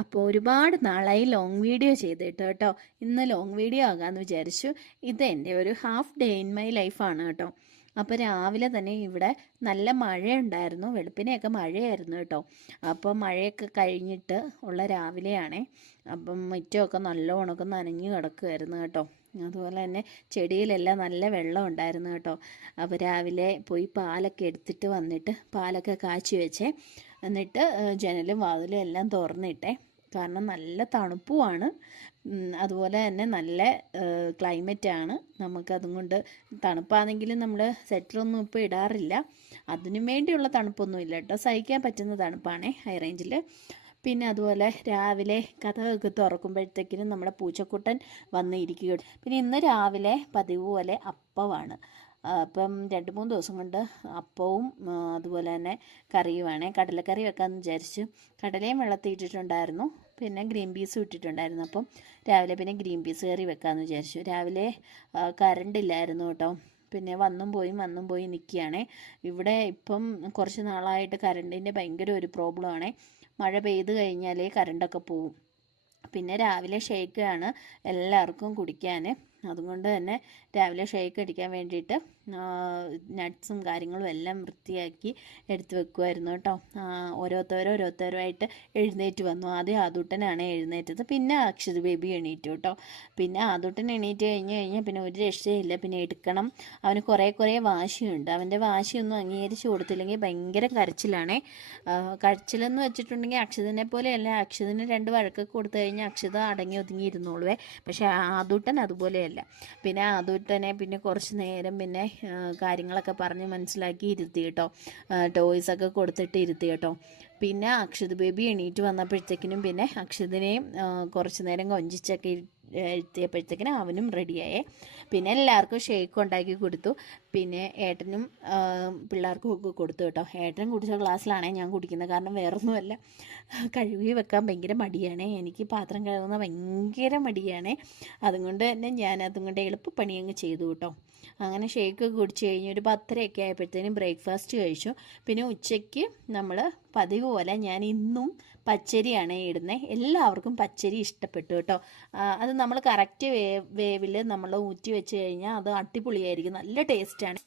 അപ്പോൾ ഒരുപാട് നാളായി ലോങ് വീഡിയോ ചെയ്തിട്ട് കേട്ടോ. ഇന്ന് ലോങ് വീഡിയോ ആകാമെന്ന് വിചാരിച്ചു. ഇത് എൻ്റെ ഒരു ഹാഫ് ഡേ ഇൻ മൈ ലൈഫാണ് കേട്ടോ. അപ്പോൾ രാവിലെ തന്നെ ഇവിടെ നല്ല മഴയുണ്ടായിരുന്നു, വെളുപ്പിനെയൊക്കെ മഴയായിരുന്നു കേട്ടോ. അപ്പോൾ മഴയൊക്കെ കഴിഞ്ഞിട്ട് ഉള്ള രാവിലെയാണേ. അപ്പം മുറ്റമൊക്കെ നല്ലോണമൊക്കെ നനഞ്ഞു കിടക്കുമായിരുന്നു കേട്ടോ. അതുപോലെ തന്നെ ചെടിയിലെല്ലാം നല്ല വെള്ളം ഉണ്ടായിരുന്നു കേട്ടോ. അപ്പോൾ രാവിലെ പോയി പാലൊക്കെ എടുത്തിട്ട് വന്നിട്ട് പാലൊക്കെ കാച്ചി വെച്ചേ. എന്നിട്ട് ജനലും വാതിലും എല്ലാം തുറന്നിട്ടേ. കാരണം നല്ല തണുപ്പുമാണ്, അതുപോലെ തന്നെ നല്ല ക്ലൈമറ്റാണ്. നമുക്കതും കൊണ്ട് തണുപ്പാണെങ്കിലും നമ്മൾ സ്വെറ്ററൊന്നും ഇപ്പോൾ ഇടാറില്ല. അതിനു വേണ്ടിയുള്ള തണുപ്പൊന്നും ഇല്ല കേട്ടോ, സഹിക്കാൻ പറ്റുന്ന തണുപ്പാണേ ഹൈ റേഞ്ചിൽ. പിന്നെ അതുപോലെ രാവിലെ കഥകൊക്കെ തുറക്കുമ്പോഴത്തേക്കിനും നമ്മുടെ പൂച്ചക്കുട്ടൻ വന്ന് ഇരിക്കുക. പിന്നെ ഇന്ന് രാവിലെ പതിവ് പോലെ അപ്പമാണ്. അപ്പം 2-3 ദിവസം കൊണ്ട് അപ്പവും അതുപോലെ തന്നെ കറിയുമാണേ. കടലക്കറി വെക്കാമെന്ന് വിചാരിച്ചു. കടലയും വെള്ളത്തിൽ ഇട്ടിട്ടുണ്ടായിരുന്നു, പിന്നെ ഗ്രീൻ പീസും ഇട്ടിട്ടുണ്ടായിരുന്നു. അപ്പം രാവിലെ പിന്നെ ഗ്രീൻ പീസ് കറി വെക്കാമെന്ന് വിചാരിച്ചു. രാവിലെ കറണ്ട് ഇല്ലായിരുന്നു കേട്ടോ. പിന്നെ വന്നും പോയി നിൽക്കുകയാണേ. ഇവിടെ ഇപ്പം കുറച്ച് നാളായിട്ട് കറണ്ടിൻ്റെ ഭയങ്കര ഒരു പ്രോബ്ലമാണേ. മഴ പെയ്ത് കഴിഞ്ഞാലേ കറണ്ടൊക്കെ പോവും. പിന്നെ രാവിലെ ഷേക്കാണ് എല്ലാവർക്കും കുടിക്കാൻ. അതുകൊണ്ട് തന്നെ രാവിലെ ഷേക്ക് അടിക്കാൻ വേണ്ടിയിട്ട് നട്ട്സും കാര്യങ്ങളും എല്ലാം വൃത്തിയാക്കി എടുത്ത് വെക്കുമായിരുന്നു കേട്ടോ. ഓരോരുത്തരുമായിട്ട് എഴുന്നേറ്റ് വന്നു. ആദ്യം ആദൂട്ടനാണ് എഴുന്നേറ്റത്, പിന്നെ അക്ഷത് ബേബി എണീറ്റു കേട്ടോ. പിന്നെ ആദൂട്ടൻ എണീറ്റ് കഴിഞ്ഞാൽ പിന്നെ ഒരു രക്ഷയില്ല, പിന്നെ എടുക്കണം. അവന് കുറേ വാശിയുണ്ട്. അവൻ്റെ വാശിയൊന്നും അംഗീകരിച്ച് കൊടുത്തില്ലെങ്കിൽ ഭയങ്കര കരച്ചിലാണേ. കരച്ചിലെന്ന് വെച്ചിട്ടുണ്ടെങ്കിൽ അക്ഷതിനെ പോലെയല്ല. അക്ഷതിന് 2 വഴക്കൊക്കെ കൊടുത്തു കഴിഞ്ഞാൽ അക്ഷത അടങ്ങി ഒതുങ്ങി ഇരുന്നോളുവേ. പക്ഷേ ആദൂട്ടൻ അതുപോലെയല്ല. പിന്നെ ആദൂട്ടനെ പിന്നെ കുറച്ച് നേരം പിന്നെ കാര്യങ്ങളൊക്കെ പറഞ്ഞ് മനസ്സിലാക്കി ഇരുത്തി കേട്ടോ. ടോയ്സൊക്കെ കൊടുത്തിട്ട് ഇരുത്തി കേട്ടോ. പിന്നെ അക്ഷത് ബേബി എണീറ്റ് വന്നപ്പോഴത്തേക്കിനും പിന്നെ അക്ഷതിനെയും കുറച്ച് നേരം കൊഞ്ചിച്ചൊക്കെ എത്തിയപ്പോഴത്തേക്കിനും അവനും റെഡിയായേ. പിന്നെ എല്ലാവർക്കും ഷേക്ക് ഉണ്ടാക്കി കൊടുത്തു. പിന്നെ ഏട്ടനും പിള്ളേർക്കും ഒക്കെ കൊടുത്തു കേട്ടോ. ഏട്ടൻ കുടിച്ച ഗ്ലാസ്സിലാണേ ഞാൻ കുടിക്കുന്നത്. കാരണം വേറൊന്നുമല്ല, കഴുകി വെക്കാൻ ഭയങ്കര മടിയാണേ. എനിക്ക് പാത്രം കഴുകുന്ന ഭയങ്കര മടിയാണേ. അതുകൊണ്ട് തന്നെ അതും കൊണ്ട് എളുപ്പപ്പണി അങ്ങ് ചെയ്തു കേട്ടോ. അങ്ങനെ ഷേക്ക് കുടിച്ച് കഴിഞ്ഞ് ഒരു 10:30 ആയപ്പോഴത്തേനും ബ്രേക്ക്ഫാസ്റ്റ് കഴിച്ചു. പിന്നെ ഉച്ചയ്ക്ക് നമ്മൾ പതിവ് പോലെ ഞാൻ ഇന്നും പച്ചരിയാണ് ഇടുന്നത്. എല്ലാവർക്കും പച്ചരി ഇഷ്ടപ്പെട്ടു കേട്ടോ. അത് നമ്മൾ കറക്റ്റ് വേവിൽ നമ്മൾ ഊറ്റി വെച്ച് കഴിഞ്ഞാൽ അത് അടിപൊളിയായിരിക്കും, നല്ല ടേസ്റ്റാണ്.